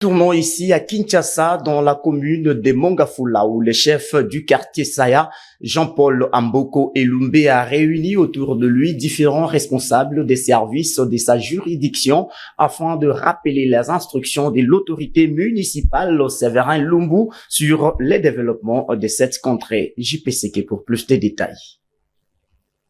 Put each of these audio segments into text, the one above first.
Tournons ici à Kinshasa, dans la commune de Mongafula, où le chef du quartier Saya, Jean-Paul Amboko Elumbe, a réuni autour de lui différents responsables des services de sa juridiction afin de rappeler les instructions de l'autorité municipale Séverin Lumbu sur les développements de cette contrée. JPCK pour plus de détails.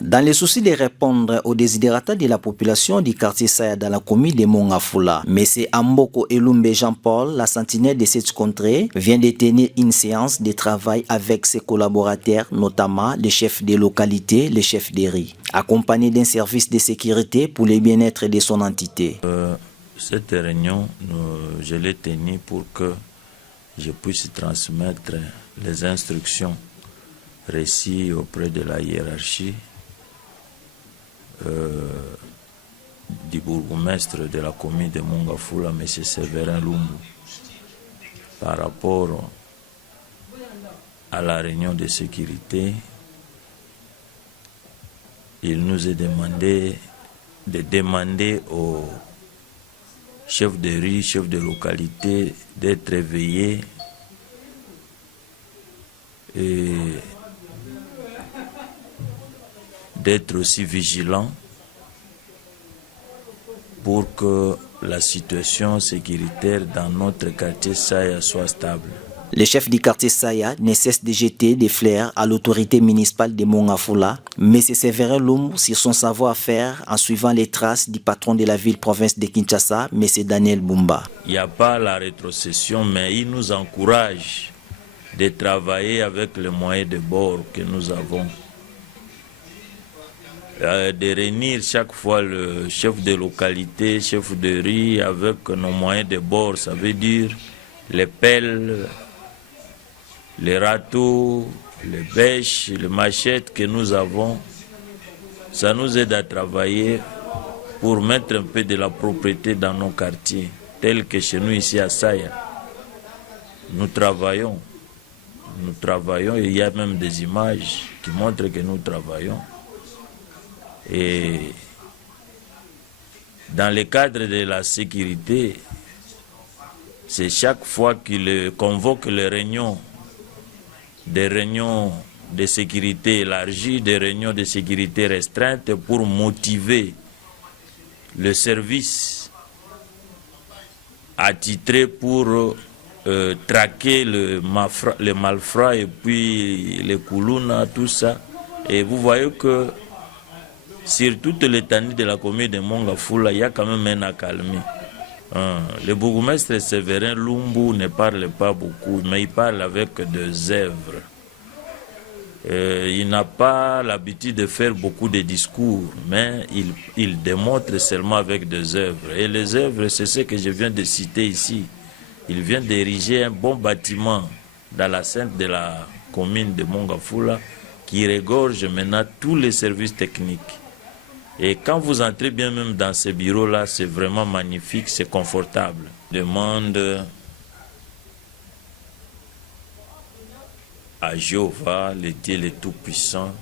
Dans le souci de répondre aux desiderata de la population du quartier Saya dans la commune de Mongafula, M. Amboko Elumbe Jean-Paul, la sentinelle de cette contrée, vient de tenir une séance de travail avec ses collaborateurs, notamment les chefs de localité, les chefs de riz, accompagné d'un service de sécurité pour le bien-être de son entité. Cette réunion, je l'ai tenue pour que je puisse transmettre les instructions reçues auprès de la hiérarchie du bourgmestre de la commune de Mongafula, M. Séverin Lumbu, par rapport à la réunion de sécurité. Il nous est demandé de demander aux chefs de rue, chefs de localité d'être éveillés et d'être aussi vigilants pour que la situation sécuritaire dans notre quartier Saya soit stable. Le chef du quartier Saya ne cesse de jeter des fleurs à l'autorité municipale de Mongafula, mais c'est Séverin Lumbu sur son savoir-faire en suivant les traces du patron de la ville-province de Kinshasa, M. Daniel Bumba. Il n'y a pas la rétrocession, mais il nous encourage de travailler avec les moyens de bord que nous avons. De réunir chaque fois le chef de localité, chef de rue avec nos moyens de bord, ça veut dire les pelles, les râteaux, les bêches, les machettes que nous avons. Ça nous aide à travailler pour mettre un peu de la propreté dans nos quartiers, tel que chez nous ici à Saya. Nous travaillons et il y a même des images qui montrent que nous travaillons. Et dans le cadre de la sécurité, c'est chaque fois qu'il convoque les réunions, des réunions de sécurité élargies, des réunions de sécurité restreintes pour motiver le service attitré pour traquer le malfrat et puis les koulouna, tout ça. Et vous voyez que sur toute l'étendue de la commune de Mongafula, il y a quand même un accalmie. Le bourgmestre Séverin Lumbu ne parle pas beaucoup, mais il parle avec des œuvres. Il n'a pas l'habitude de faire beaucoup de discours, mais il démontre seulement avec des œuvres. Et les œuvres, c'est ce que je viens de citer ici. Il vient d'ériger un bon bâtiment dans la centre de la commune de Mongafula qui regorge maintenant tous les services techniques. Et quand vous entrez bien même dans ce bureau-là, c'est vraiment magnifique, c'est confortable. Demande à Jéhovah, le Dieu le Tout-Puissant,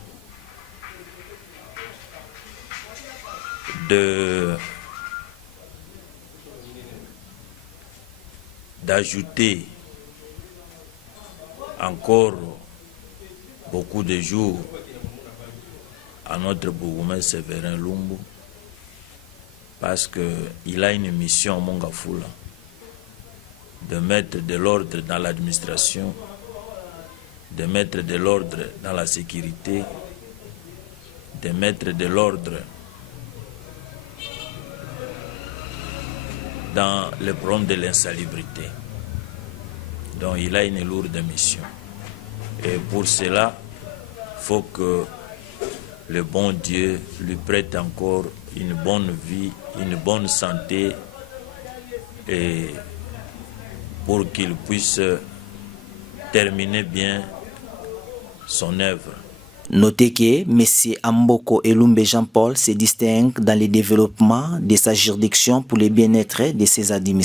d'ajouter encore beaucoup de jours à notre bourgmestre Séverin Lumbu, parce qu'il a une mission à Mongafula, de mettre de l'ordre dans l'administration, de mettre de l'ordre dans la sécurité, de mettre de l'ordre dans le problème de l'insalubrité. Donc il a une lourde mission. Et pour cela, il faut que le bon Dieu lui prête encore une bonne vie, une bonne santé, et pour qu'il puisse terminer bien son œuvre. Notez que M. Amboko Elumbe Jean-Paul se distingue dans le développement de sa juridiction pour le bien-être de ses administrateurs.